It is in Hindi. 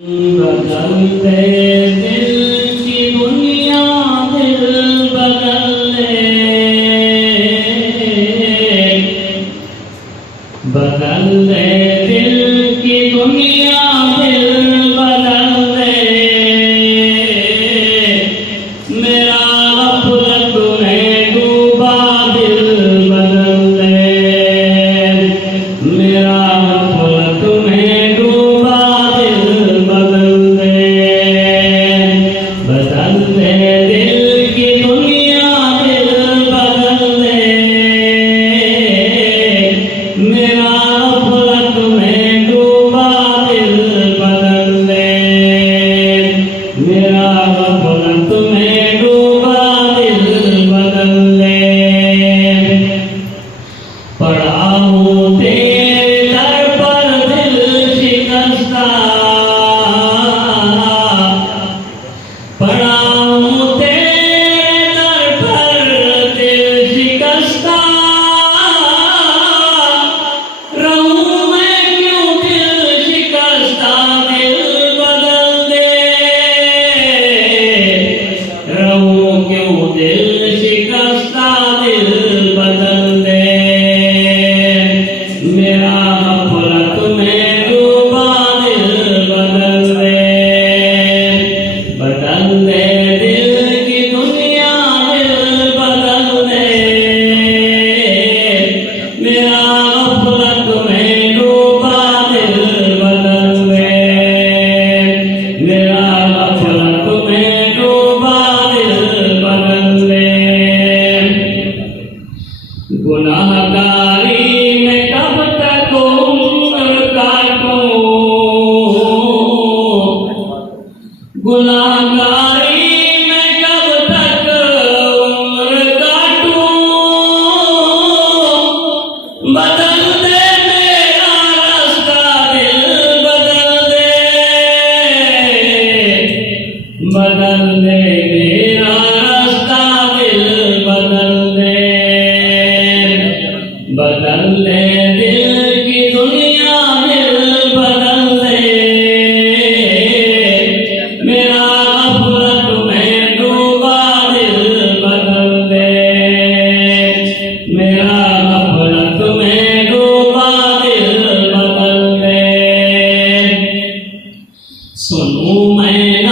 बदलते दिल की दुनिया दिल बदल दे दिल की दुनिया दिल बदल दे मेरा गफलत में डूबा दिल बदल दे मेरा गफलत में डूबा दिल बदल दे दिल की दुनिया दिल बदल दे मेरा गफलत में डूबा दिल बदल दे मेरा गफलत में डूबा दिल बदल दे पड़ा हूँ तेरे दर पर दिल शिकस्ता पड़ा हूँ तेरे दर पर दिल शिकस्ता रहूं मैं क्यों दिल शिकस्ता दिल बदल दे रहूं क्यों दिल शिकस्ता दिल बदल दे मेरा गफलत में डूबा दिल बदल दे दिल की दुनिया दिल बदल दे मेरा गफलत में डूबा दिल बदल दे मेरा गफलत में डूबा दिल बदल दे गुनाहगारी में कब तक उम्र काटूं गुनाहगारी में कब तक उम्र काटूं बदल दे मेरा रास्ता दिल बदल दे मेरा रास्ता दिल बदल दे दिल की दुनिया दिल बदल दे मेरा गफलत में डूबा दिल बदल दे मेरा गफलत में डूबा दिल बदल दे सुनूं मैं